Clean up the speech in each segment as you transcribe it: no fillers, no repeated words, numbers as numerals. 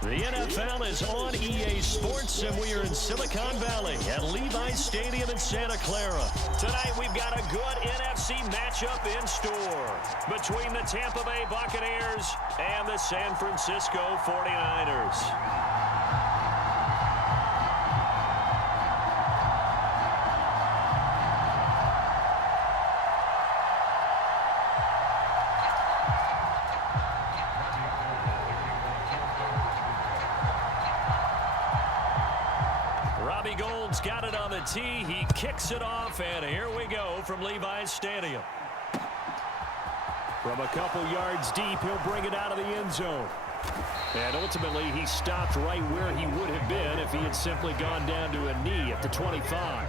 The NFL is on EA Sports, and we are in Silicon Valley at Levi's Stadium in Santa Clara. Tonight, we've got a good NFC matchup in store between the Tampa Bay Buccaneers and the San Francisco 49ers. Got it on the tee. He kicks it off, and here we go from Levi's Stadium. From a couple yards deep, he'll bring it out of the end zone. And ultimately, he stopped right where he would have been if he had simply gone down to a knee at the 25.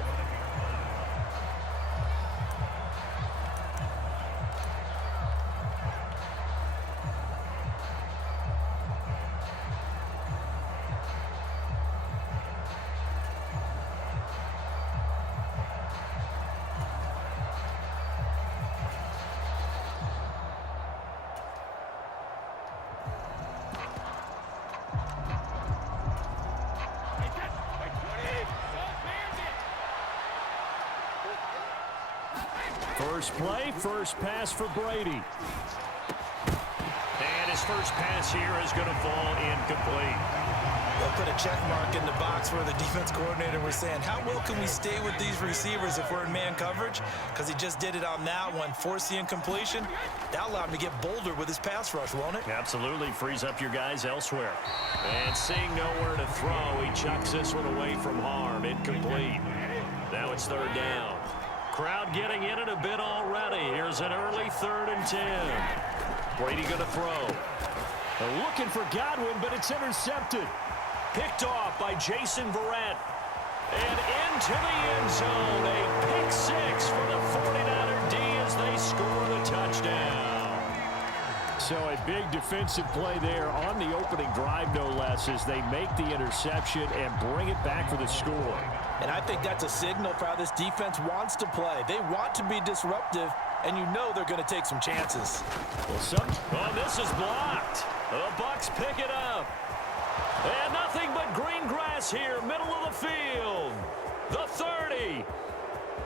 First play, first pass for Brady. And his first pass here is going to fall incomplete. They'll put a check mark in the box where the defense coordinator was saying, how well can we stay with these receivers if we're in man coverage? Because he just did it on that one, forced the incompletion. That allowed him to get bolder with his pass rush, won't it? Absolutely, frees up your guys elsewhere. And seeing nowhere to throw, he chucks this one away from harm, incomplete. Now it's third down. Crowd getting in it a bit already. Here's an early 3rd and 10. Brady going to throw. They're looking for Godwin, but it's intercepted. Picked off by Jason Verrett. And into the end zone. A pick six for the 49er D as they score the touchdown. So a big defensive play there on the opening drive, no less, as they make the interception and bring it back for the score. And I think that's a signal for how this defense wants to play. They want to be disruptive, and you know they're going to take some chances. Well, this is blocked. The Bucs pick it up. And nothing but green grass here, middle of the field. The 30,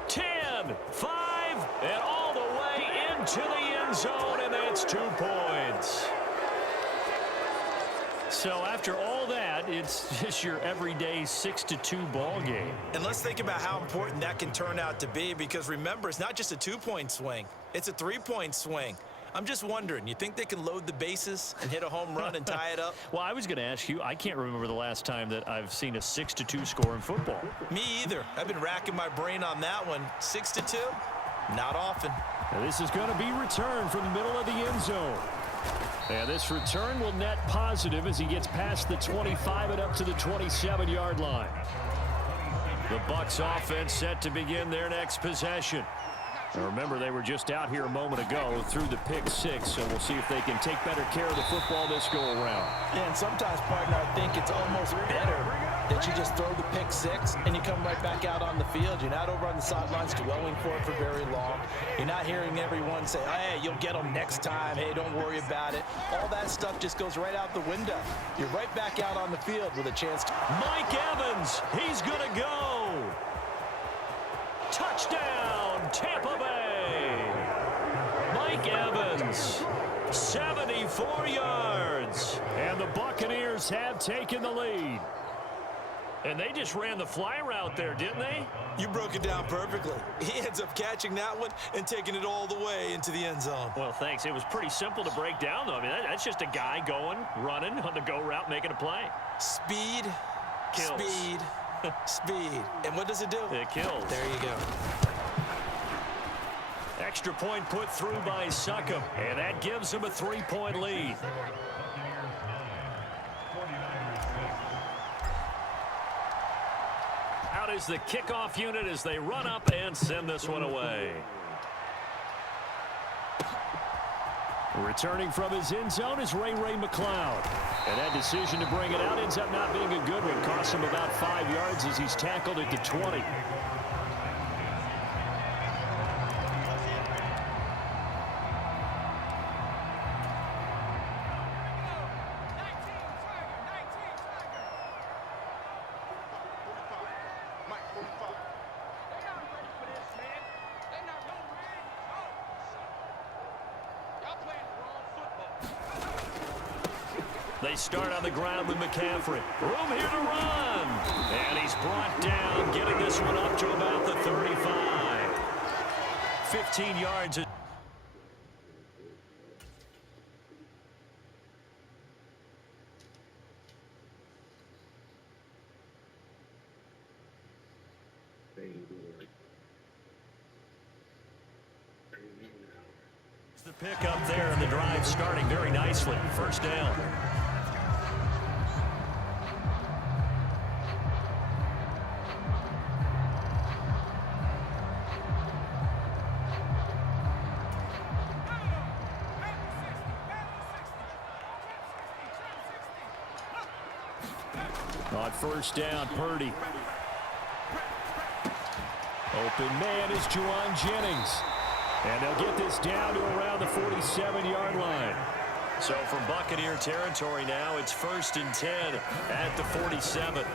10, 5, and all the way into the end zone, and it's 2 points. So after all that, it's just your everyday 6-2 ball game. And let's think about how important that can turn out to be, because remember, it's not just a 2-point swing. It's a 3-point swing. I'm just wondering, you think they can load the bases and hit a home run and tie it up? Well, I was going to ask you, I can't remember the last time that I've seen a 6-2 score in football. Me either. I've been racking my brain on that one. 6-2? Not often. Now this is going to be returned from the middle of the end zone. And this return will net positive as he gets past the 25 and up to the 27-yard line. The Bucs offense set to begin their next possession. Now remember, they were just out here a moment ago through the pick six, so we'll see if they can take better care of the football this go-around. Yeah, and sometimes, partner, I think it's almost better that you just throw the pick six and you come right back out on the field. You're not over on the sidelines dwelling for it for very long. You're not hearing everyone say, oh, hey, you'll get them next time. Hey, don't worry about it. All that stuff just goes right out the window. You're right back out on the field with a chance to... Mike Evans, he's going to go. Touchdown, Tampa Bay. Mike Evans, 74 yards. And the Buccaneers have taken the lead. And they just ran the fly route there, didn't they? You broke it down perfectly. He ends up catching that one and taking it all the way into the end zone. Well, thanks. It was pretty simple to break down, though. I mean, that's just a guy going, running on the go route, making a play. Speed, kills. Speed, speed. And what does it do? It kills. There you go. Extra point put through by Succop, and that gives him a 3-point lead. Out is the kickoff unit as they run up and send this one away. Returning from his end zone is Ray McCloud. And that decision to bring it out ends up not being a good one. Costs him about 5 yards as he's tackled at the 20. They start on the ground with McCaffrey. Room here to run. And he's brought down, getting this one up to about the 35. 15 yards. The pick up there, and the drive starting very nicely. First down. On first down, Purdy. Open man is Juwan Jennings. And they'll get this down to around the 47-yard line. So from Buccaneer territory now, it's 1st and 10 at the 47.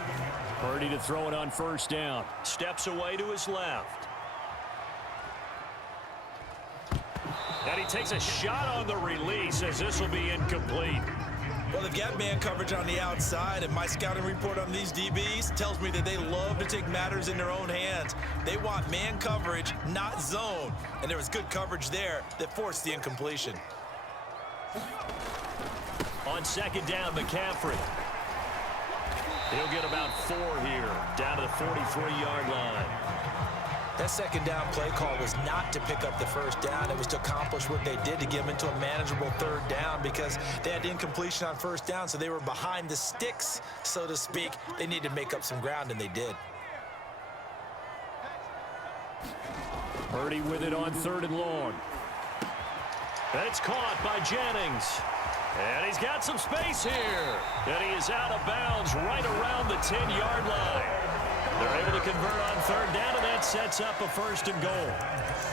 Purdy to throw it on first down. Steps away to his left. And he takes a shot on the release as this will be incomplete. Well, they've got man coverage on the outside, and my scouting report on these DBs tells me that they love to take matters in their own hands. They want man coverage, not zone. And there was good coverage there that forced the incompletion. On second down, McCaffrey. He'll get about 4 here, down to the 43-yard line. That second down play call was not to pick up the first down. It was to accomplish what they did, to get them into a manageable third down, because they had incompletion on first down, so they were behind the sticks, so to speak. They needed to make up some ground, and they did. Purdy with it on 3rd and long. That's caught by Jennings. And he's got some space here. And he is out of bounds right around the 10-yard line. They're able to convert on 3rd down, and that sets up a 1st and goal.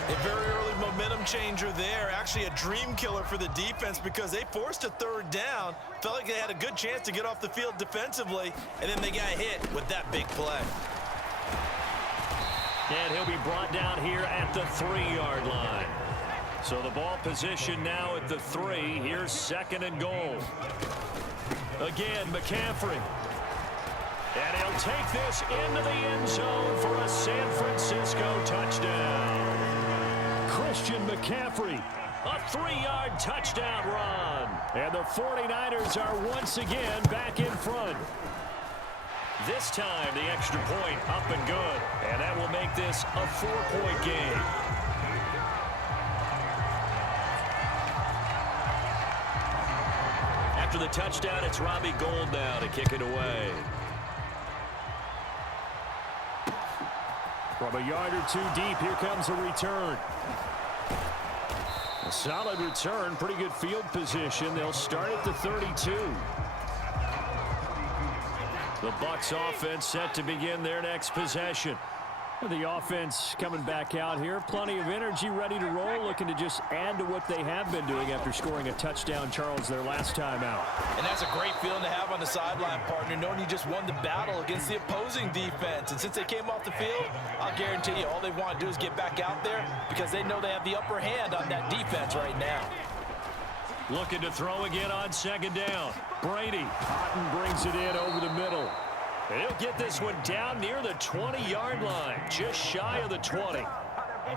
A very early momentum changer there. Actually a dream killer for the defense, because they forced a 3rd down. Felt like they had a good chance to get off the field defensively, and then they got hit with that big play. And he'll be brought down here at the 3-yard line. So the ball position now at the 3. Here's 2nd and goal. Again, McCaffrey. And he'll take this into the end zone for a San Francisco touchdown. Christian McCaffrey, a 3-yard touchdown run. And the 49ers are once again back in front. This time, the extra point up and good. And that will make this a 4-point game. After the touchdown, it's Robbie Gould now to kick it away. From a yard or 2 deep, here comes a return. A solid return, pretty good field position. They'll start at the 32. The Bucs offense set to begin their next possession. The offense coming back out here. Plenty of energy, ready to roll, looking to just add to what they have been doing after scoring a touchdown, Charles, their last time out. And that's a great feeling to have on the sideline, partner, knowing you just won the battle against the opposing defense. And since they came off the field, I'll guarantee you all they want to do is get back out there, because they know they have the upper hand on that defense right now. Looking to throw again on 2nd down. Brady. Cotton brings it in over the middle. And he'll get this one down near the 20-yard line, just shy of the 20.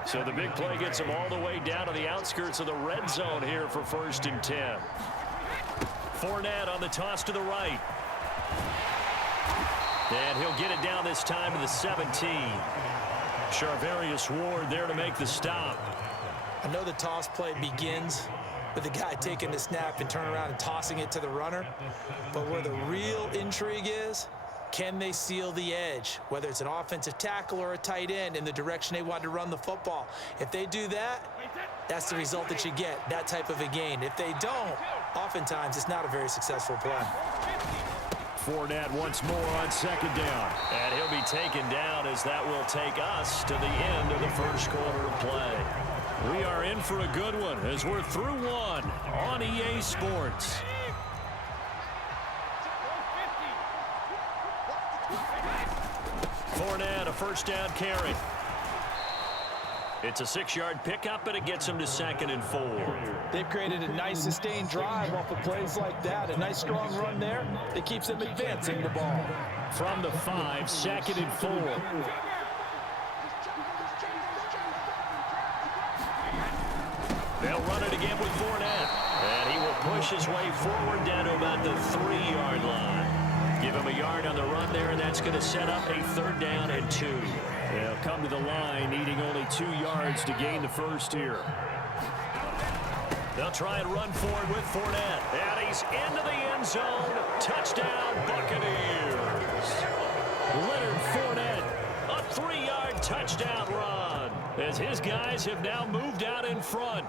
So the big play gets him all the way down to the outskirts of the red zone here for 1st and 10. Fournette on the toss to the right. And he'll get it down this time to the 17. Charvarius Ward there to make the stop. I know the toss play begins with the guy taking the snap and turn around and tossing it to the runner. But where the real intrigue is, can they seal the edge, whether it's an offensive tackle or a tight end, in the direction they want to run the football? If they do that, that's the result that you get, that type of a gain. If they don't, oftentimes it's not a very successful play. Fournette once more on 2nd down. And he'll be taken down, as that will take us to the end of the first quarter of play. We are in for a good one as we're through one on EA Sports. Fournette, a 1st down carry. It's a 6-yard pickup, and it gets him to 2nd and 4. They've created a nice sustained drive off of plays like that. A nice strong run there that keeps them advancing the ball. From the 5, 2nd and 4. They'll run it again with Fournette. And he will push his way forward down to about the 3-yard line. Give him a yard on the run there, and that's going to set up a 3rd down and 2. They'll come to the line needing only 2 yards to gain the first here. They'll try and run forward with Fournette. And he's into the end zone. Touchdown, Buccaneers. Leonard Fournette, a 3-yard touchdown run, as his guys have now moved out in front.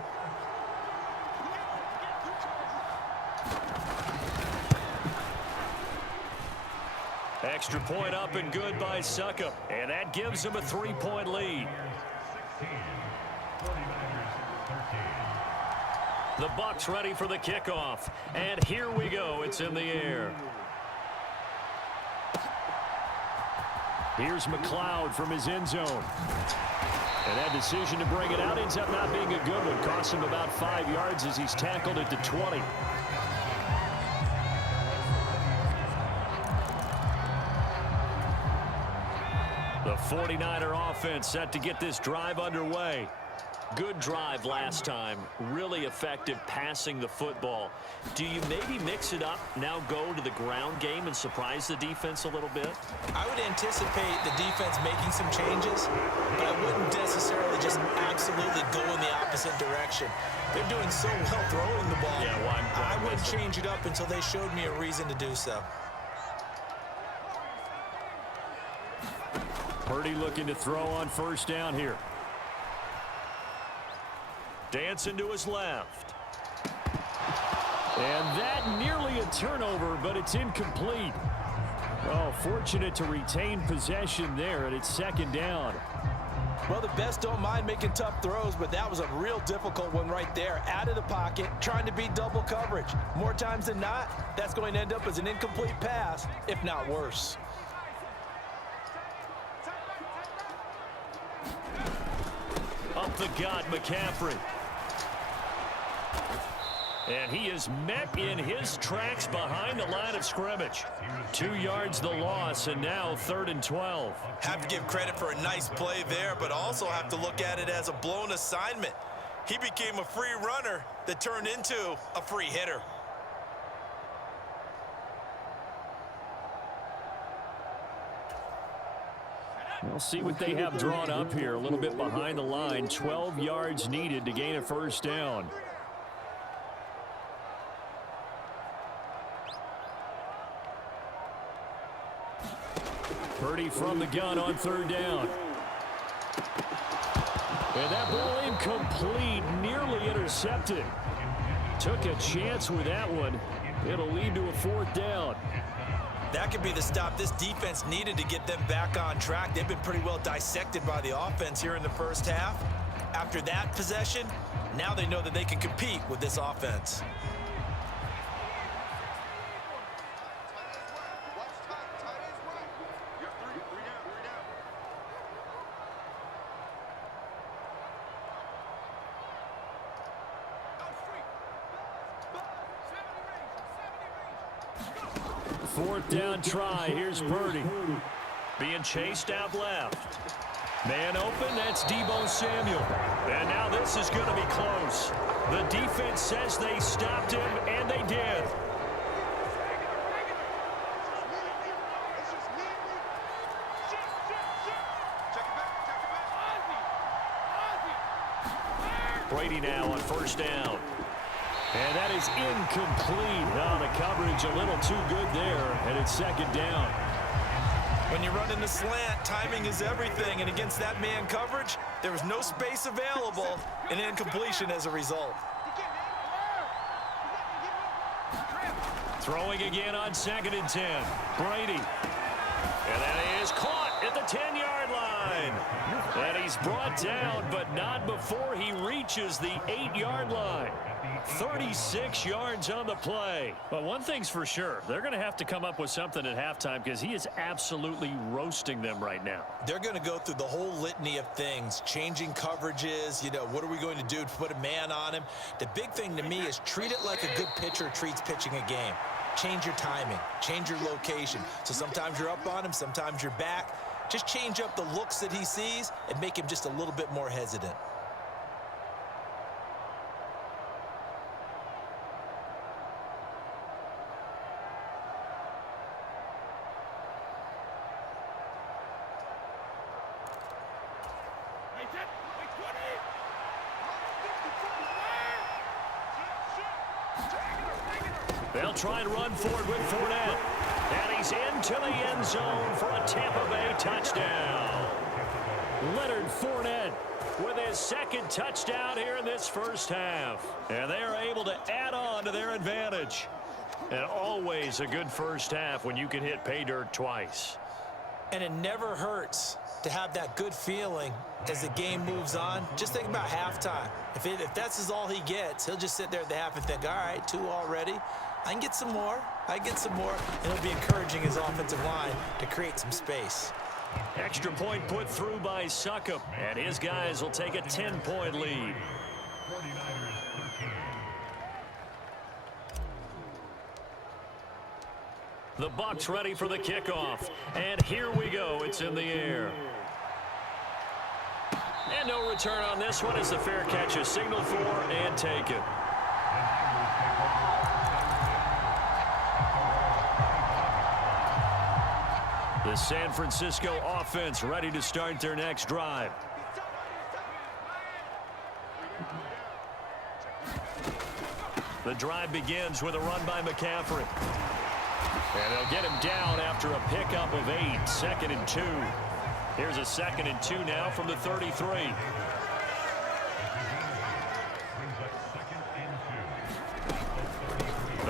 Extra point up and good by Succop, and that gives him a 3-point lead. The Bucs ready for the kickoff, and here we go. It's in the air. Here's McLeod from his end zone. And that decision to bring it out ends up not being a good one. Costs him about 5 yards as he's tackled at the 20. The 49er offense set to get this drive underway. Good drive last time. Really effective passing the football. Do you maybe mix it up, now go to the ground game and surprise the defense a little bit? I would anticipate the defense making some changes, but I wouldn't necessarily just absolutely go in the opposite direction. They're doing so well throwing the ball. Yeah, well, I wouldn't change it up until they showed me a reason to do so. Purdy looking to throw on 1st down here. Dancing to his left. And that nearly a turnover, but it's incomplete. Oh, fortunate to retain possession there, and it's 2nd down. Well, the best don't mind making tough throws, but that was a real difficult one right there. Out of the pocket, trying to beat double coverage. More times than not, that's going to end up as an incomplete pass, if not worse. Up the gut, McCaffrey. And he is met in his tracks behind the line of scrimmage. 2 yards the loss, and now 3rd and 12. Have to give credit for a nice play there, but also have to look at it as a blown assignment. He became a free runner that turned into a free hitter. We'll see what they have drawn up here. A little bit behind the line. 12 yards needed to gain a 1st down. Purdy from the gun on 3rd down. And that ball incomplete, nearly intercepted. Took a chance with that one. It'll lead to a 4th down. That could be the stop this defense needed to get them back on track. They've been pretty well dissected by the offense here in the 1st half. After that possession, now they know that they can compete with this offense. Fourth down try. Here's Purdy. Being chased out left. Man open, that's Deebo Samuel. And now this is going to be close. The defense says they stopped him, and they did. Brady now on 1st down. And that is incomplete. Oh, the coverage a little too good there, and it's 2nd down. When you run in the slant, timing is everything, and against that man coverage, there was no space available, and incompletion as a result. Throwing again on 2nd and 10. Brady. And then he is caught at the 10-yard line. And he's brought down, but not before he reaches the 8-yard line. 36 yards on the play. But one thing's for sure, they're going to have to come up with something at halftime because he is absolutely roasting them right now. They're going to go through the whole litany of things, changing coverages, what are we going to do to put a man on him? The big thing to me is treat it like a good pitcher treats pitching a game. Change your timing, change your location. So sometimes you're up on him, sometimes you're back. Just change up the looks that he sees and make him just a little bit more hesitant. They'll try and run forward with Fournette. And he's into the end zone for a Tampa Bay touchdown. Leonard Fournette with his second touchdown here in this first half. And they are able to add on to their advantage. And always a good first half when you can hit pay dirt twice. And it never hurts to have that good feeling as the game moves on. Just think about halftime. If that's all he gets, he'll just sit there at the half and think, all right, 2 already. I can get some more. And it'll be encouraging his offensive line to create some space. Extra point put through by Succop, and his guys will take a 10-point lead. The Bucs ready for the kickoff, and here we go. It's in the air. And no return on this one as the fair catch is signaled for and taken. The San Francisco offense ready to start their next drive. The drive begins with a run by McCaffrey. And they'll get him down after a pickup of 8, 2nd and 2. Here's a 2nd and 2 now from the 33.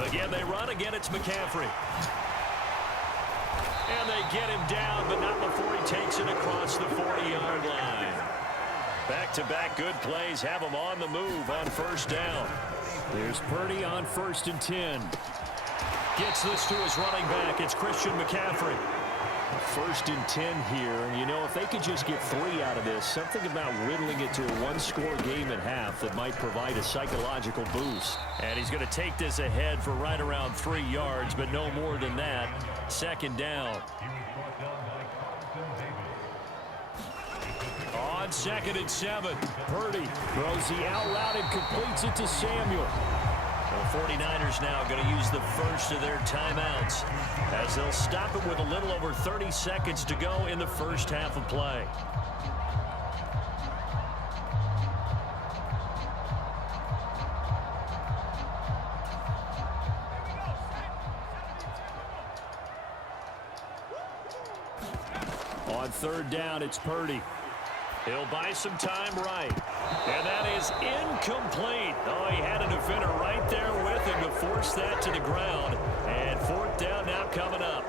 Again, they run. Again, it's McCaffrey. And they get him down, but not before he takes it across the 40-yard line. Back-to-back good plays have him on the move on first down. There's Purdy on 1st and 10. Gets this to his running back. It's Christian McCaffrey. 1st and 10 here. And, if they could just get 3 out of this, something about whittling it to a one-score game at half that might provide a psychological boost. And he's going to take this ahead for right around 3 yards, but no more than that. 2nd down. On 2nd and 7, Purdy throws the out route and completes it to Samuel. The 49ers now going to use the first of their timeouts as they'll stop it with a little over 30 seconds to go in the first half of play. On 3rd down, it's Purdy. He'll buy some time right. And that is incomplete. Oh, he had a defender right there with him to force that to the ground. And 4th down now coming up.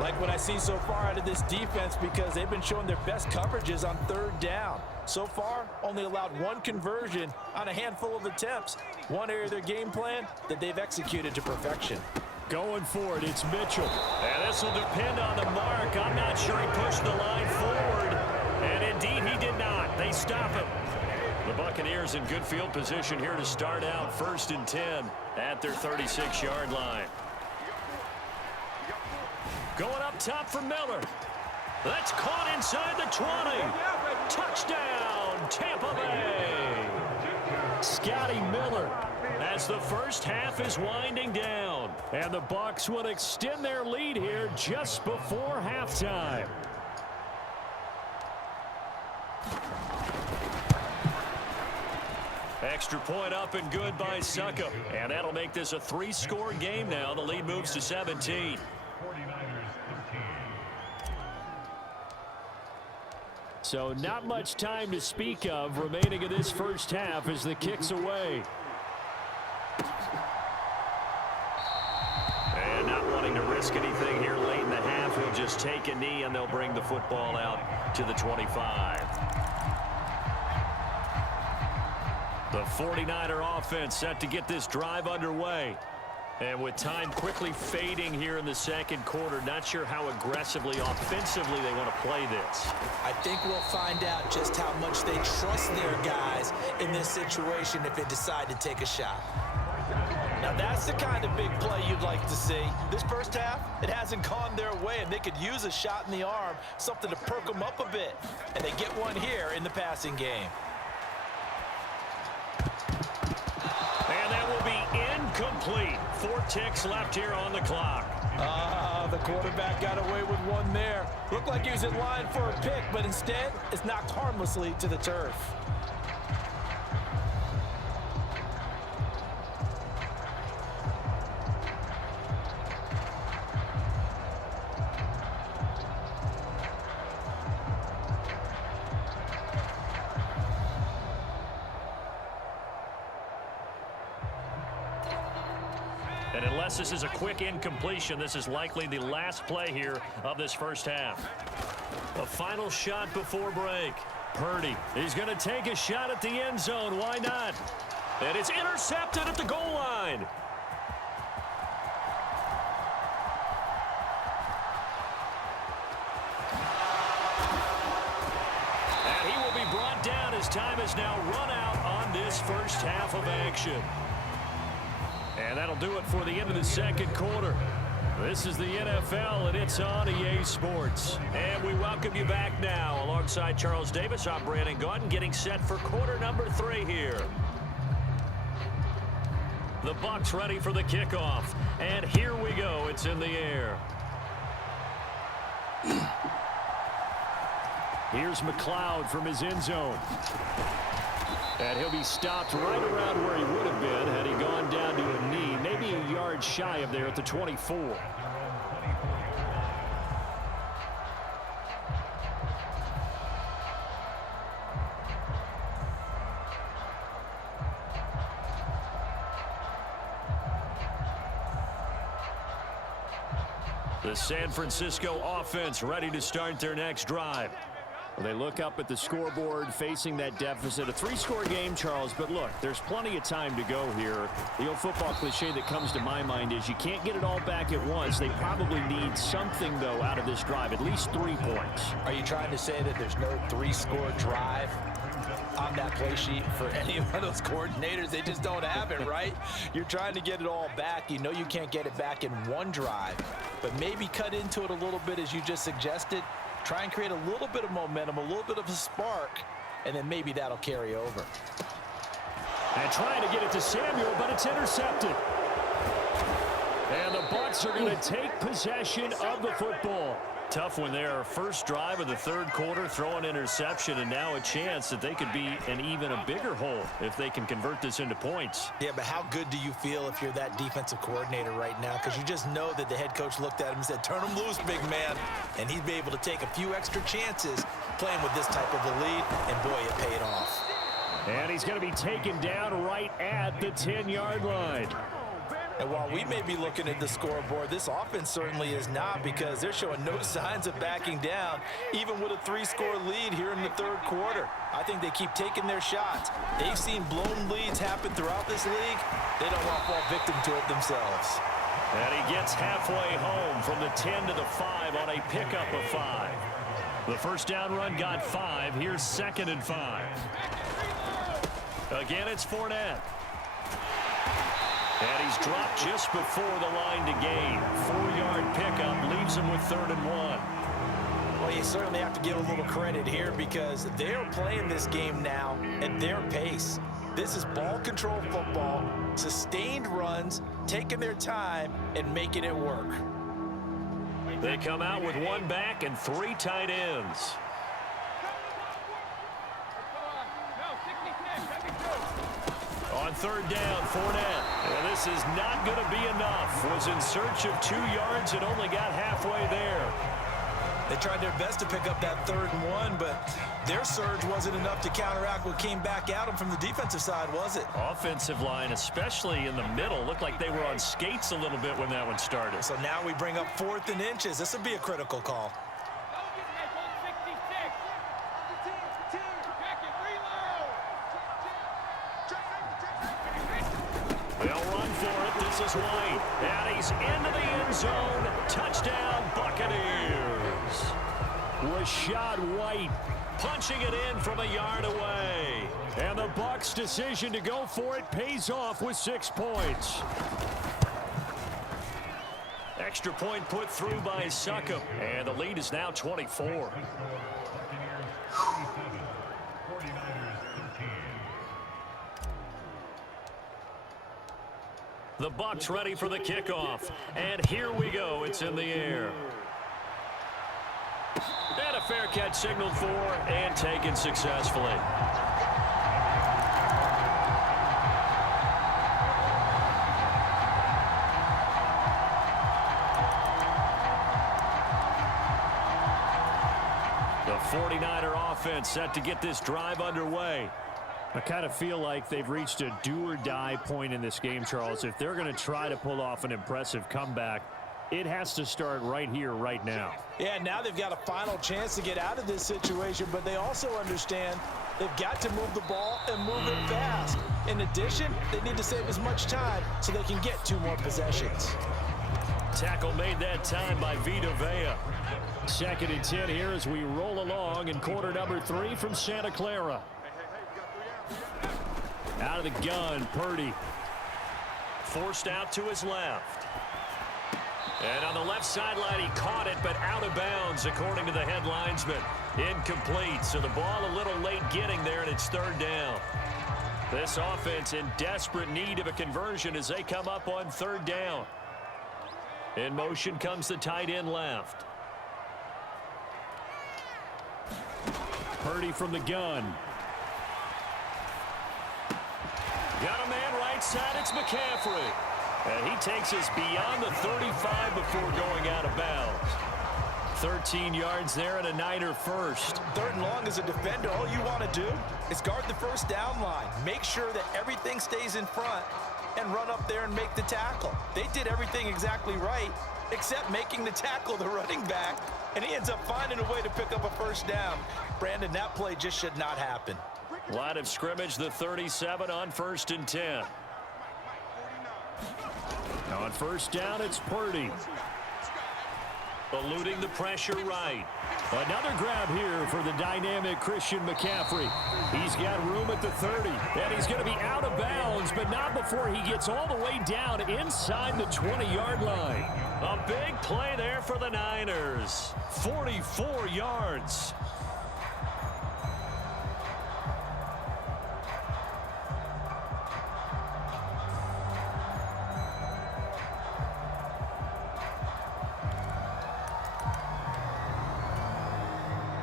Like what I see so far out of this defense because they've been showing their best coverages on 3rd down. So far, only allowed 1 conversion on a handful of attempts. One area of their game plan that they've executed to perfection. Going for it, it's Mitchell. And this will depend on the mark. I'm not sure he pushed the line forward. And indeed, he did not. They stop him. The Buccaneers in good field position here to start out 1st and 10 at their 36-yard line. Going up top for Miller. That's caught inside the 20. Touchdown, Tampa Bay. Scotty Miller as the first half is winding down. And the Bucs will extend their lead here just before halftime. Extra point up and good by Succop. And that'll make this a 3-score game now. The lead moves to 17. So not much time to speak of remaining in this first half as the kick's away. And not wanting to risk anything here late in the half, he'll just take a knee, and they'll bring the football out to the 25. The 49er offense set to get this drive underway. And with time quickly fading here in the second quarter, not sure how aggressively, offensively they want to play this. I think we'll find out just how much they trust their guys in this situation if they decide to take a shot. Now, that's the kind of big play you'd like to see. This first half, it hasn't gone their way, and they could use a shot in the arm, something to perk them up a bit. And they get one here in the passing game. And that will be incomplete. 4 ticks left here on the clock. The quarterback got away with one there. Looked like he was in line for a pick, but instead, it's knocked harmlessly to the turf. And unless this is a quick incompletion, this is likely the last play here of this first half. A final shot before break. Purdy, he's going to take a shot at the end zone. Why not? And it's intercepted at the goal line. And he will be brought down as time is now run out on this first half of action. And that'll do it for the end of the second quarter. This is the NFL, and it's on EA Sports. And we welcome you back now. Alongside Charles Davis, I'm Brandon Gaudin, getting set for quarter number 3 here. The Bucs ready for the kickoff. And here we go. It's in the air. Here's McLeod from his end zone. And he'll be stopped right around where he would have been had he gone down to a knee, maybe a yard shy of there at the 24. The San Francisco offense ready to start their next drive. Well, they look up at the scoreboard facing that deficit. A 3-score game, Charles, but look, there's plenty of time to go here. The old football cliche that comes to my mind is you can't get it all back at once. They probably need something, though, out of this drive, at least 3 points. Are you trying to say that there's no 3-score drive on that play sheet for any one of those coordinators? They just don't have it, right? You're trying to get it all back. You know you can't get it back in one drive, but maybe cut into it a little bit as you just suggested. Try and create a little bit of momentum, a little bit of a spark, and then maybe that'll carry over. And trying to get it to Samuel, but it's intercepted. And the Bucs are going to take possession of the football. Tough one there. First drive of the third quarter, throw an interception, and now a chance that they could be in even a bigger hole if they can convert this into points. Yeah, but how good do you feel if you're that defensive coordinator right now? Because you just know that the head coach looked at him and said, turn him loose, big man. And he'd be able to take a few extra chances playing with this type of a lead, and boy, it paid off. And he's going to be taken down right at the 10-yard line. And while we may be looking at the scoreboard, this offense certainly is not, because they're showing no signs of backing down, even with a 3-score lead here in the third quarter. I think they keep taking their shots. They've seen blown leads happen throughout this league. They don't want to fall victim to it themselves. And he gets halfway home from the 10 to the 5 on a pickup of 5. The first down run got 5. Here's 2nd and 5. Again, it's Fournette. And he's dropped just before the line to gain. 4-yard pickup leaves him with 3rd and 1. Well, you certainly have to give a little credit here, because they're playing this game now at their pace. This is ball control football, sustained runs, taking their time and making it work. They come out with 1 back and 3 tight ends. On 3rd down, Fournette. And this is not going to be enough. Was in search of 2 yards and only got halfway there. They tried their best to pick up that 3rd and 1, but their surge wasn't enough to counteract what came back at them from the defensive side, was it? Offensive line, especially in the middle, looked like they were on skates a little bit when that one started. So now we bring up 4th and inches. This would be a critical call. They'll run for it. This is White. And he's into the end zone. Touchdown, Buccaneers. Rashad White punching it in from a yard away. And the Bucs' decision to go for it pays off with 6 points. Extra point put through by Succop. And the lead is now 24. The Bucs ready for the kickoff. And here we go. It's in the air. And a fair catch signaled for and taken successfully. The 49er offense set to get this drive underway. I kind of feel like they've reached a do-or-die point in this game, Charles. If they're going to try to pull off an impressive comeback, it has to start right here, right now. Yeah, now they've got a final chance to get out of this situation, but they also understand they've got to move the ball and move it fast. In addition, they need to save as much time so they can get 2 more possessions. Tackle made that time by Vita Vea. 2nd and 10 here as we roll along in quarter number 3 from Santa Clara. Out of the gun, Purdy. Forced out to his left. And on the left sideline, he caught it, but out of bounds, according to the head linesman. Incomplete, so the ball a little late getting there, and it's 3rd down. This offense in desperate need of a conversion as they come up on 3rd down. In motion comes the tight end left. Purdy from the gun. Got a man right side, it's McCaffrey. And he takes us beyond the 35 before going out of bounds. 13 yards there and a Niner first. 3rd and long as a defender, all you want to do is guard the 1st down line. Make sure that everything stays in front and run up there and make the tackle. They did everything exactly right except making the tackle the running back, and he ends up finding a way to pick up a 1st down. Brandon, that play just should not happen. Line of scrimmage, the 37 on 1st and 10. On 1st down, it's Purdy. Eluding the pressure right. Another grab here for the dynamic Christian McCaffrey. He's got room at the 30, and he's going to be out of bounds, but not before he gets all the way down inside the 20-yard line. A big play there for the Niners. 44 yards.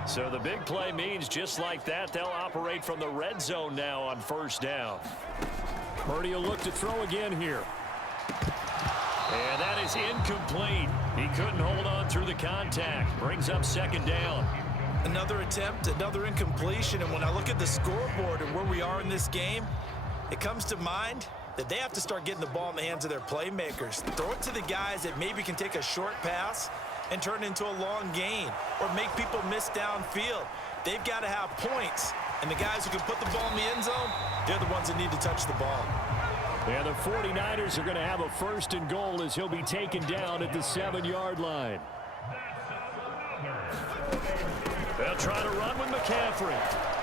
So the big play means just like that, they'll operate from the red zone now on 1st down. Purdy will look to throw again here. And that is incomplete. He couldn't hold on through the contact. Brings up 2nd down. Another attempt, another incompletion, and when I look at the scoreboard and where we are in this game, it comes to mind that they have to start getting the ball in the hands of their playmakers. Throw it to the guys that maybe can take a short pass and turn it into a long gain or make people miss downfield. They've got to have points, and the guys who can put the ball in the end zone, they're the ones that need to touch the ball. Yeah, the 49ers are going to have a 1st and goal as he'll be taken down at the 7-yard line. They'll try to run with McCaffrey,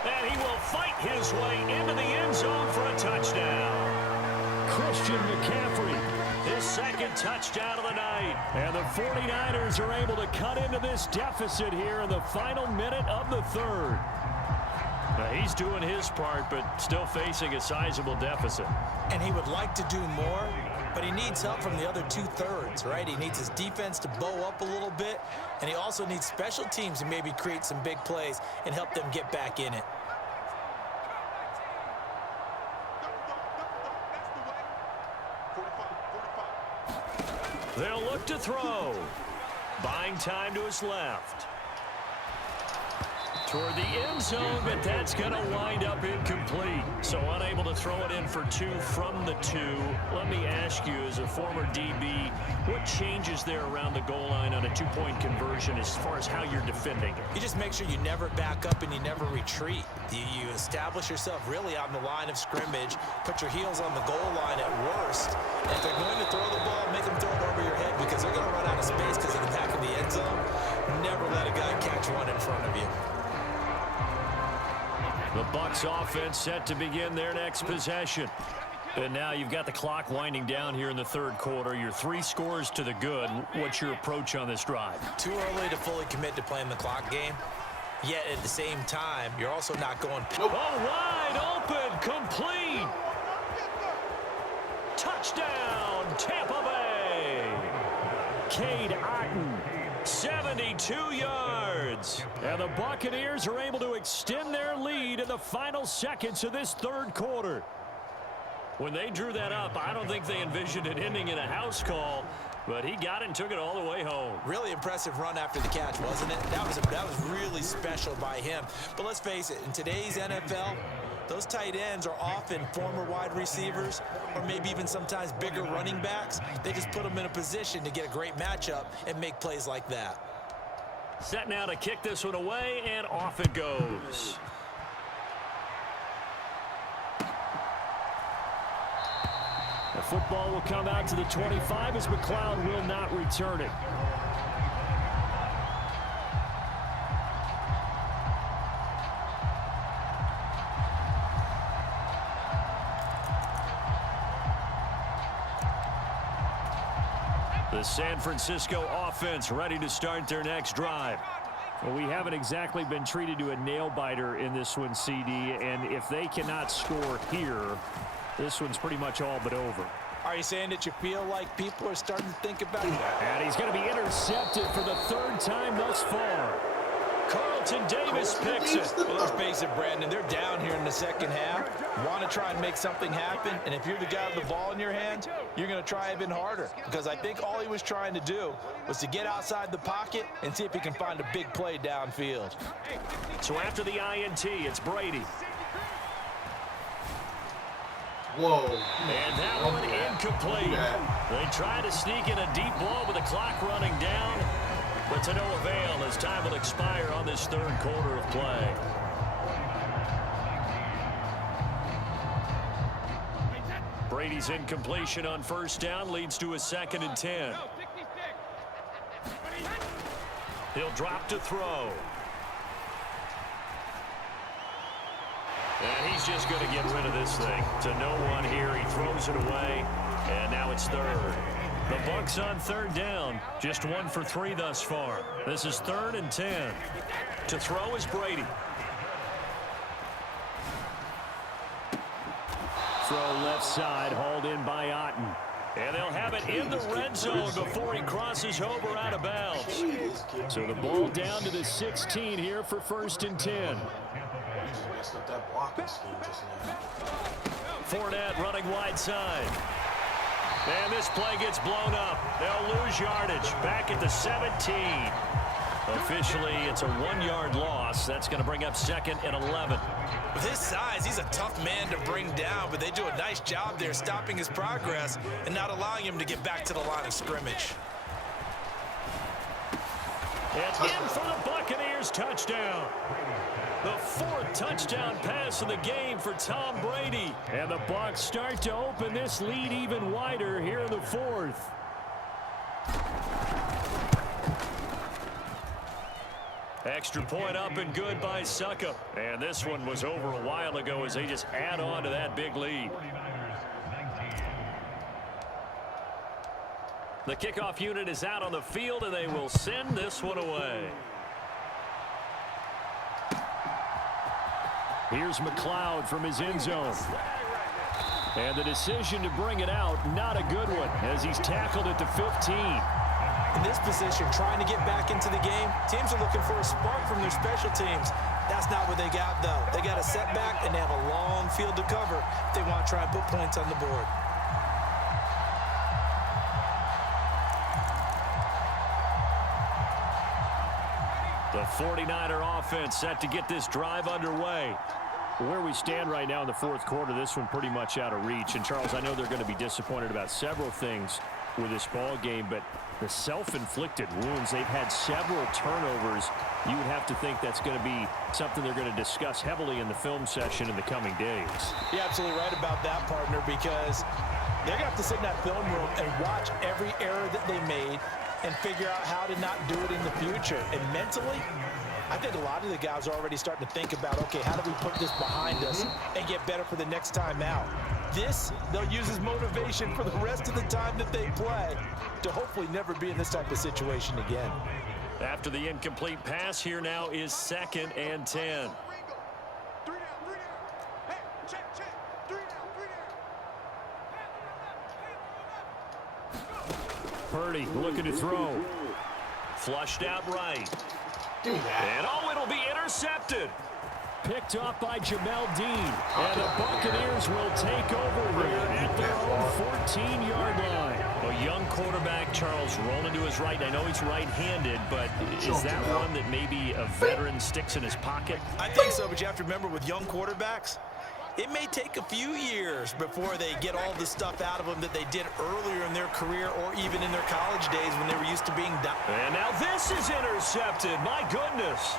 and he will fight his way into the end zone for a touchdown. Christian McCaffrey. His 2nd touchdown of the night. And the 49ers are able to cut into this deficit here in the final minute of the 3rd. Now he's doing his part, but still facing a sizable deficit. And he would like to do more, but he needs help from the other 2/3, right? He needs his defense to bow up a little bit, and he also needs special teams to maybe create some big plays and help them get back in it. They'll look to throw. Buying time to his left. toward the end zone, but that's going to wind up incomplete. So unable to throw it in for 2 from the 2. Let me ask you, as a former DB, what changes there around the goal line on a 2-point conversion as far as how you're defending it? You just make sure you never back up and you never retreat. You establish yourself really on the line of scrimmage, put your heels on the goal line at worst. And if they're going to throw the ball, make them throw it over your head because they're going to run out of space because of the back of the end zone. Never let a guy catch one in front of you. The Bucs offense set to begin their next possession. And now you've got the clock winding down here in the third quarter. You're 3 scores to the good. What's your approach on this drive? Too early to fully commit to playing the clock game. Yet at the same time, you're also not going... Oh, wide open, complete. Touchdown, Tampa Bay. Cade Otton, 72 yards. And the Buccaneers are able to extend their lead in the final seconds of this third quarter. When they drew that up, I don't think they envisioned it ending in a house call, but he got it and took it all the way home. Really impressive run after the catch, wasn't it? That was really special by him. But let's face it, in today's NFL, those tight ends are often former wide receivers or maybe even sometimes bigger running backs. They just put them in a position to get a great matchup and make plays like that. Set now to kick this one away, and off it goes. The football will come out to the 25 as McLeod will not return it. The San Francisco offense ready to start their next drive. Well, we haven't exactly been treated to a nail-biter in this one, CD, and if they cannot score here, this one's pretty much all but over. Are you saying that you feel like people are starting to think about it? And he's going to be intercepted for the 3rd time thus far. Carlton Davis picks it. Well, let's face it, Brandon, they're down here in the second half. Want to try and make something happen, and if you're the guy with the ball in your hands, you're going to try even harder because I think all he was trying to do was to get outside the pocket and see if he can find a big play downfield. So after the INT, it's Brady. Whoa. And that one incomplete. They try to sneak in a deep ball with the clock running down, but to no avail as time will expire on this third quarter of play. Brady's incompletion on first down leads to a 2nd and 10. He'll drop to throw. And he's just going to get rid of this thing. To no one here. He throws it away. And now it's 3rd. The Bucs on 3rd down. Just 1 for 3 thus far. This is 3rd and 10. To throw is Brady. Throw left side, hauled in by Otton. And they'll have it in the red zone before he crosses over out of bounds. So the ball down to the 16 here for 1st and 10. Fournette running wide side. And this play gets blown up. They'll lose yardage. Back at the 17. Officially, it's a 1-yard loss. That's going to bring up 2nd and 11. With his size, he's a tough man to bring down, but they do a nice job there stopping his progress and not allowing him to get back to the line of scrimmage. And in for the Buccaneers, touchdown. The 4th touchdown pass of the game for Tom Brady. And the Bucs start to open this lead even wider here in the 4th. Extra point up and good by Suckup. And this one was over a while ago as they just add on to that big lead. The kickoff unit is out on the field, and they will send this one away. Here's McLeod from his end zone. And the decision to bring it out, not a good one, as he's tackled at the 15. In this position, trying to get back into the game, teams are looking for a spark from their special teams. That's not what they got, though. They got a setback, and they have a long field to cover if they want to try and put points on the board. The 49er offense set to get this drive underway. Where we stand right now in the fourth quarter, this one pretty much out of reach. And, Charles, I know they're going to be disappointed about several things with this ball game, but the self-inflicted wounds, they've had several turnovers. You would have to think that's going to be something they're going to discuss heavily in the film session in the coming days. You're absolutely right about that, partner, because they're going to have to sit in that film room and watch every error that they made and figure out how to not do it in the future. And mentally, I think a lot of the guys are already starting to think about, okay, how do we put this behind us and get better for the next time out? This, they'll use as motivation for the rest of the time that they play to hopefully never be in this type of situation again. After the incomplete pass, here now is 2nd and 10. Purdy looking to throw. Flushed out right. Give me that. And oh, it'll be intercepted. Picked off by Jamel Dean. And the Buccaneers will take over here at their own 14-yard line. A young quarterback, Charles, rolling to his right. I know he's right-handed, but is that one that maybe a veteran sticks in his pocket? I think so, but you have to remember with young quarterbacks, it may take a few years before they get all the stuff out of them that they did earlier in their career or even in their college days when they were used to being down. And now this is intercepted. My goodness.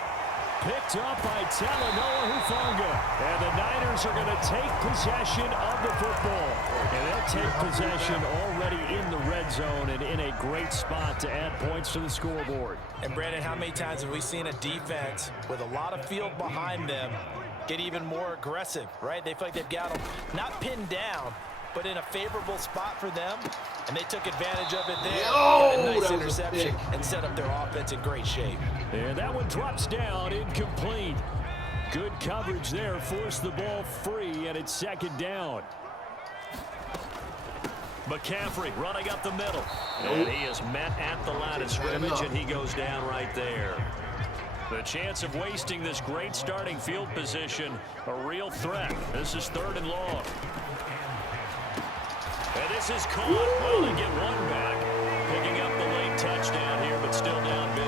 Picked up by Talanoa Hufanga. And the Niners are going to take possession of the football. And they'll take possession already in the red zone and in a great spot to add points to the scoreboard. And, Brandon, how many times have we seen a defense with a lot of field behind them get even more aggressive, right? They feel like they've got them not pinned down, but in a favorable spot for them, and they took advantage of it there. A nice interception and set up their offense in great shape. And that one drops down, incomplete. Good coverage there, forced the ball free, and it's 2nd down. McCaffrey running up the middle. And he is met at the line of scrimmage, and he goes down right there. The chance of wasting this great starting field position, a real threat. This is 3rd and long. And this is caught. Well, they get one back. Picking up the late touchdown here, but still down big.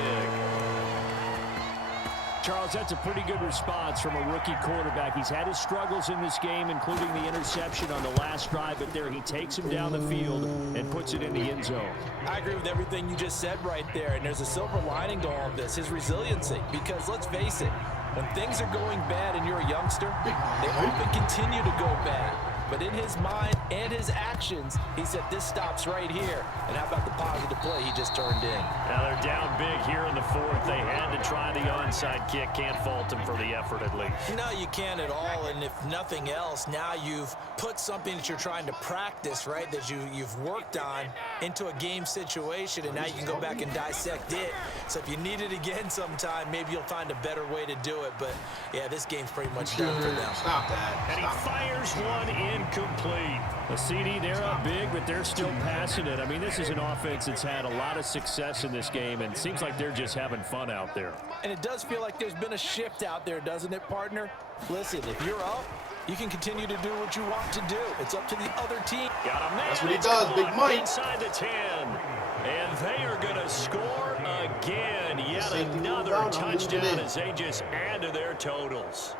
Charles, that's a pretty good response from a rookie quarterback. He's had his struggles in this game, including the interception on the last drive, but there he takes him down the field and puts it in the end zone. I agree with everything you just said right there, and there's a silver lining to all of this, his resiliency, because let's face it, when things are going bad and you're a youngster, they often continue to go bad. But in his mind and his actions, he said, this stops right here. And how about the positive play he just turned in? Now they're down big here in the 4th. They had to try the onside kick. Can't fault them for the effort at least. No, you can't at all. And if nothing else, now you've put something that you're trying to practice, right, that you've worked on into a game situation, and now you can go back and dissect it. So if you need it again sometime, maybe you'll find a better way to do it. But, yeah, this game's pretty much done for them. Stop that. And he fires one incomplete. A CD, they're up big, but they're still passing it. I mean, this is an offense that's had a lot of success in this game, and it seems like they're just having fun out there. And it does feel like there's been a shift out there, doesn't it, partner? Listen, if you're up, you can continue to do what you want to do. It's up to the other team. Got a man. That's what he does, big money. Inside the 10. And they are going to score again. Yet another touchdown as they just add to their totals.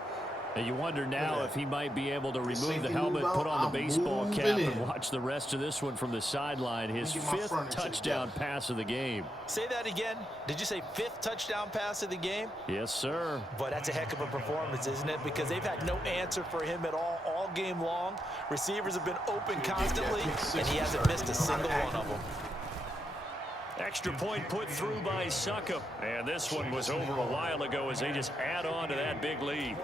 And you wonder now if he might be able to remove the helmet, put on the baseball cap, and watch the rest of this one from the sideline. His 5th touchdown pass of the game. Say that again. Did you say 5th touchdown pass of the game? Yes, sir. But that's a heck of a performance, isn't it? Because they've had no answer for him at all game long. Receivers have been open constantly, and he hasn't missed a single one of them. Extra point put through by Suckup. And this one was over a while ago as they just add on to that big lead.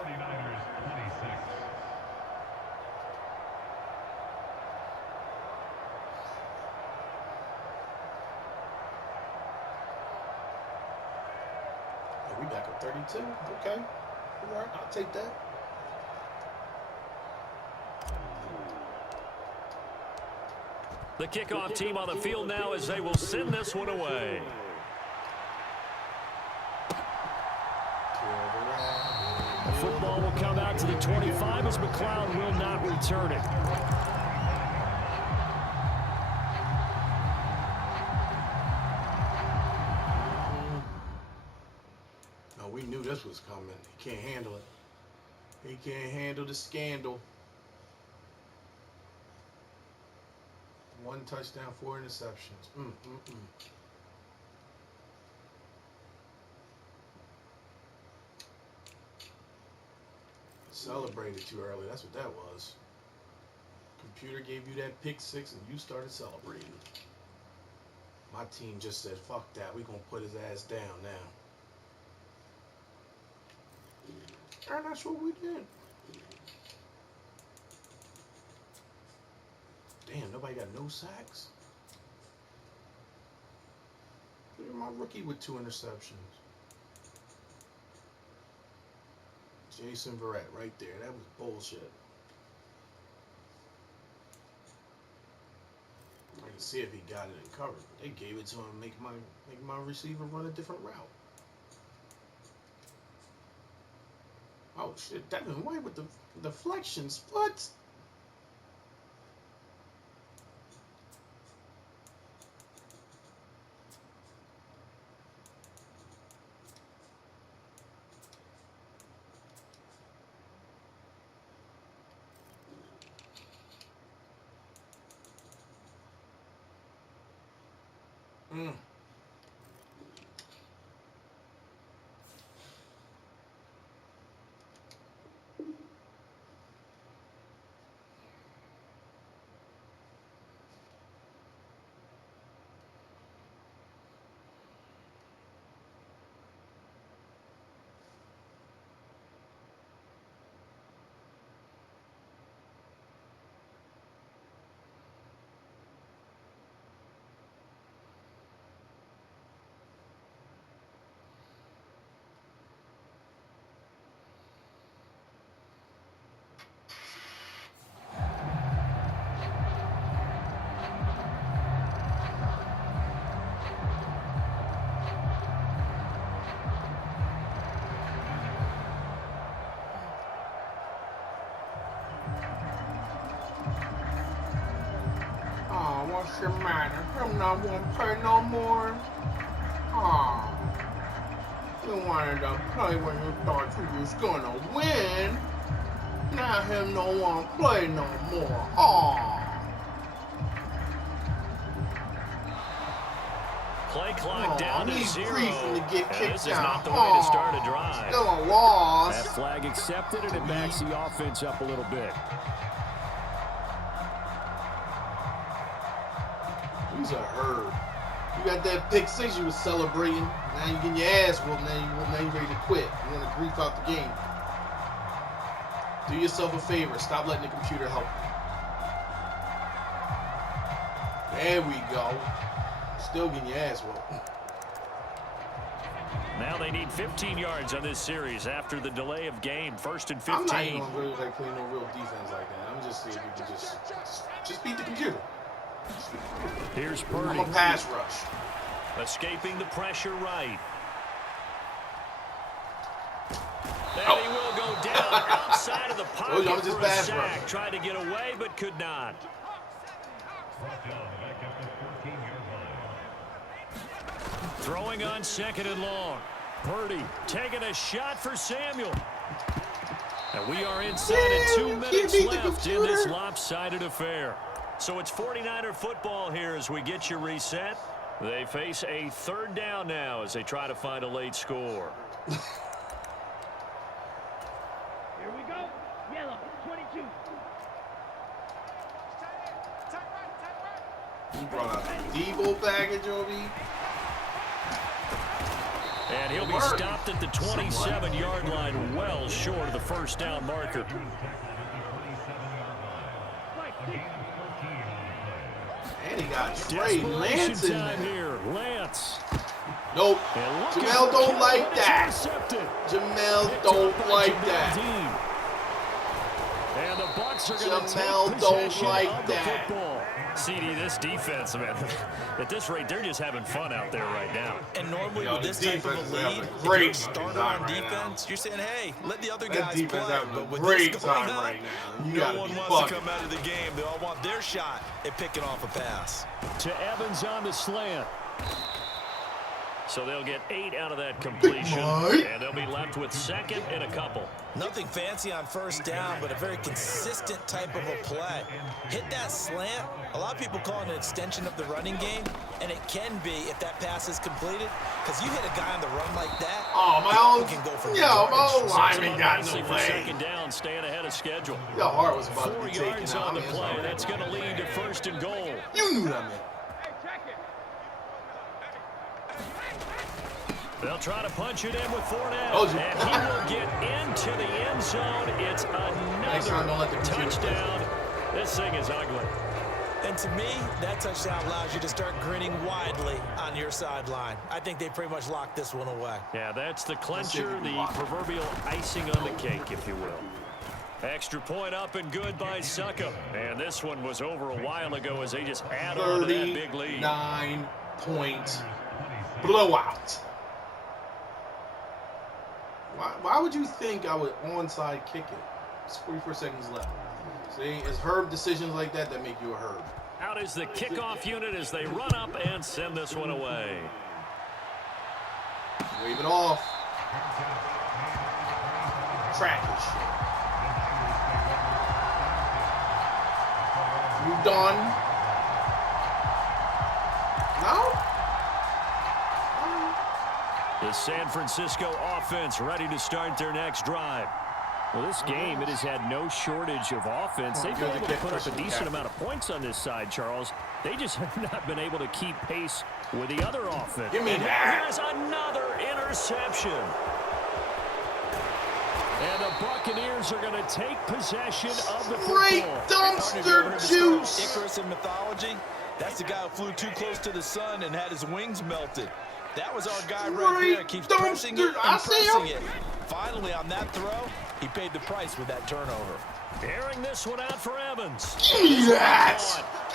We back up 32. Okay. All right, I'll take that. The kickoff team on the field now as they will send this one away. The football will come out to the 25 as McLeod will not return it. this was coming. He can't handle it. He can't handle the scandal. 1 touchdown, 4 interceptions. Celebrated too early. That's what that was. Computer gave you that pick 6 and you started celebrating. My team just said, fuck that. We're going to put his ass down now. And that's what we did. Damn, nobody got no sacks? Look at my rookie with 2 interceptions. Jason Verrett right there. That was bullshit. I can see if he got it in cover. They gave it to him to make my receiver run a different route. Oh shit, Devin White with the deflections. What? What's the matter? Him not want to play no more? Aw. You wanted to play when you thought you was gonna win. Now him don't want to play no more. Aw. Play clock down to he's 0. creasing to get kicked This is out. not the way to start a drive. Still a loss. That flag accepted, and it backs the offense up a little bit. He's a herd. You got that pick 6 you was celebrating. Now you getting your ass whooped. Now you ready to quit. You want to grief out the game. Do yourself a favor. Stop letting the computer help you. There we go. Still getting your ass whooped. Now they need 15 yards on this series after the delay of game. 1st and 15. I'm not even going to play no real defense like that. I'm just saying you can just beat the computer. Here's Purdy. I'm a pass rush. Escaping the pressure right. And he will go down outside of the pocket for a sack. Tried to get away, but could not. Throwing on 2nd and long. Purdy taking a shot for Samuel. And we are inside of 2 minutes left in this lopsided affair. So it's 49er football here as we get you reset. They face a 3rd down now as they try to find a late score. Here we go. Yellow, 22. He brought out the Devo package over here. And he'll be stopped at the 27-yard line, well short of the 1st down marker. And he got Trey Lance in there. Here. Lance. Nope. Jamel don't like that. Jamel don't like that. And the Bucs are going to Jamel don't like that. CD, this defense, man, at this rate, they're just having fun out there right now. And normally with this type of a lead, if you're a starter on defense, you're saying, hey, let the other guys play. But with this going on, no one wants to come out of the game. They all want their shot at picking off a pass. To Evans on the slant. So they'll get 8 out of that completion, and they'll be left with second and a couple. Nothing fancy on first down, but a very consistent type of a play. Hit that slant. A lot of people call it an extension of the running game, and it can be if that pass is completed, because you hit a guy on the run like that. Oh, my own. Can go for My own lineman got in the way. Second down, staying ahead of schedule. Your heart was about 4 to be taken yards out. on the play. That's going to lead to first and goal. You knew that, man. They'll try to punch it in with Fournette, Told you. and he will get into the end zone. It's Next time, don't let the another computer touchdown. This thing is ugly. And to me, that touchdown allows you to start grinning widely on your sideline. I think they pretty much locked this one away. Yeah, that's the clincher, the proverbial icing on the cake, if you will. Extra point up and good by Suckup. And this one was over a while ago as they just add on to that big lead. 39-point blowout. Why would you think I would onside kick it? It's 44 seconds left. See, it's Herb decisions like that that make you a Herb. Out is the kickoff unit as they run up and send this one away. Wave it off. Trackish. You done? No? The San Francisco offense ready to start their next drive. Well, this game, it has had no shortage of offense. They've been able to put up a decent amount of points on this side, Charles. They just have not been able to keep pace with the other offense. Give me that. Here's another interception. And the Buccaneers are going to take possession of the Great football. dumpster juice. Icarus in mythology, that's the guy who flew too close to the sun and had his wings melted. That was our guy right there. Keeps pressing it and pressing it. Finally, on that throw, he paid the price with that turnover. Airing this one out for Evans. Give me that.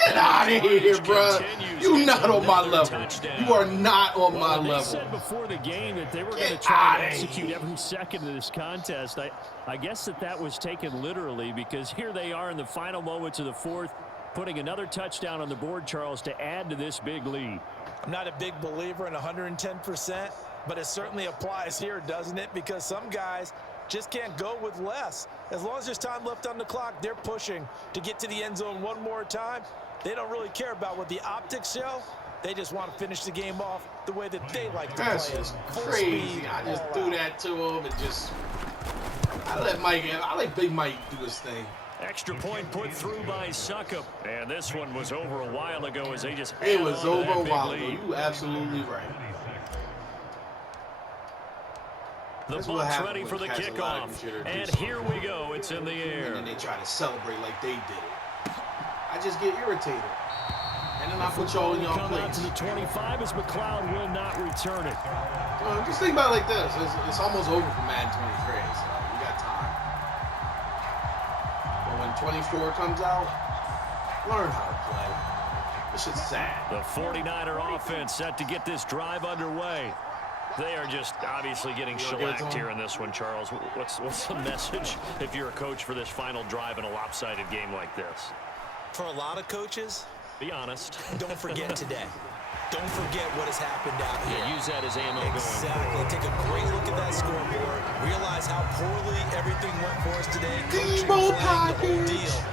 Get out of here, bro. You're not on my level. You are not on my They level. said before the game that they were going to try to execute every second of this contest. I guess that was taken literally, because here they are in the final moments of the fourth, putting another touchdown on the board, Charles, to add to this big lead. I'm not a big believer in 110%, but it certainly applies here, doesn't it? Because some guys just can't go with less. As long as there's time left on the clock, they're pushing to get to the end zone one more time. They don't really care about what the optics show. They just want to finish the game off the way that they like to That's play. just Full crazy. speed, I just all threw out. that to him and just. I let Big Mike do his thing. Extra point put through by Suckup. And this one was over a while ago as they just It add was on to over that a big while ago. lead. You absolutely right. The That's what Bucs happens ready for the when cats allow kickoff. computer to do And something. here we go. It's in the And air. then they try to celebrate like they did it. I just get irritated. And then I put y'all in y'all Come out place. to the 25 as McLeod will not return it. Just think about it like this. It's almost over for Madden 23, so we got time. But when 24 comes out, learn how to play. This shit's sad. The 49er offense set to get this drive underway. They are just obviously getting shellacked here in this one, Charles. What's the message if you're a coach for this final drive in a lopsided game like this? For a lot of coaches, Be honest. don't forget today. Don't forget what has happened out here. Yeah, use that as ammo Exactly. Take a great look at that scoreboard. Realize how poorly everything went for us today. Coaching, Debo playing, the whole package. deal.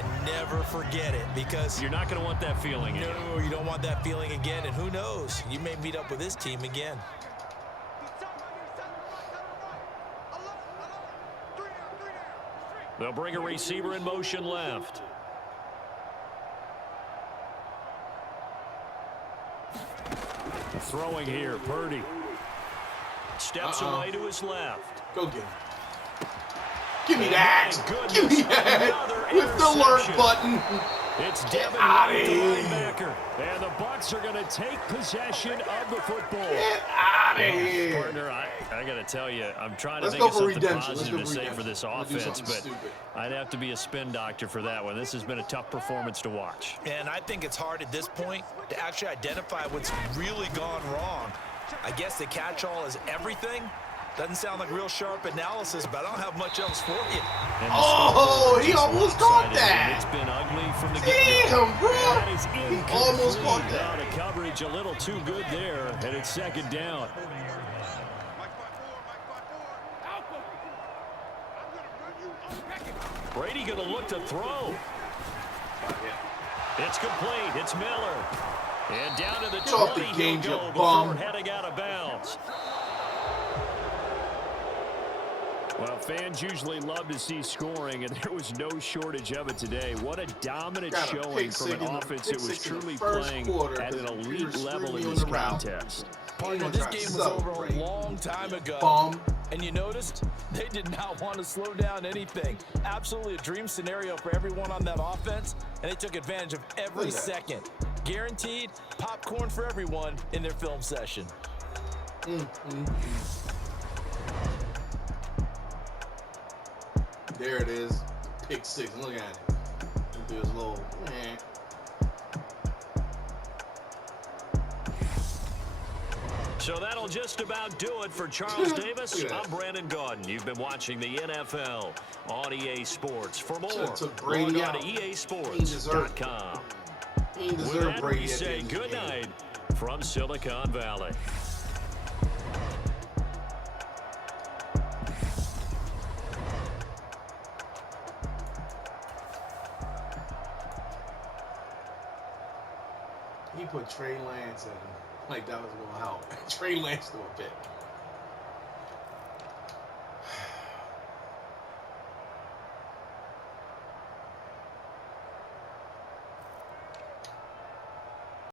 And never forget it, because You're not going to want that feeling again. no, you don't want that feeling again. And who knows? You may meet up with this team again. They'll bring a receiver in motion left. Throwing here, Purdy. Steps away to his left. Go get him. Give me that. My goodness, Give me that. another With the alert interception. button. It's Devin outta White, the here. linebacker. And the Bucs are going to take possession of the football. Get out of here. Partner, I got to tell you, I'm trying to Let's think go of for something redemption. Let's positive go to for say redemption. for this Let's do offense, something but stupid. I'd have to be a spin doctor for that one. This has been a tough performance to watch. And I think it's hard at this point to actually identify what's really gone wrong. I guess the catch-all is everything, Doesn't sound like real sharp analysis, but I don't have much else for you. Oh, he almost caught that. It's been ugly from the get-go. Damn, bro. That is He almost caught incomplete. that. Out of coverage, a little too good there, and it's second down. Brady going to look to throw. It's complete. It's Miller. And down to the 20 off the game, he'll you go bum. before heading out of bounds. Well, fans usually love to see scoring, and there was no shortage of it today. What a dominant Got a showing pick from an six in the- offense pick that was six in the truly first playing quarter at an because elite Peter's level in screwed me this on the route. contest. Partner, this game was over a long time ago. Bum. And you noticed they did not want to slow down anything. Absolutely a dream scenario for everyone on that offense, and they took advantage of every Look at that. second. Guaranteed popcorn for everyone in their film session. There it is. Pick six. Look at it. Do his little. So that'll just about do it for Charles Davis. Look at that. I'm Brandon Gaudin. You've been watching the NFL on EA Sports. For more, Should've took Brady log on out. to He easports.com. He ain't With deserve that, Brady we at the say end of the good game. night from Silicon Valley. He put Trey Lance in like that was going to help. Trey Lance to a pick.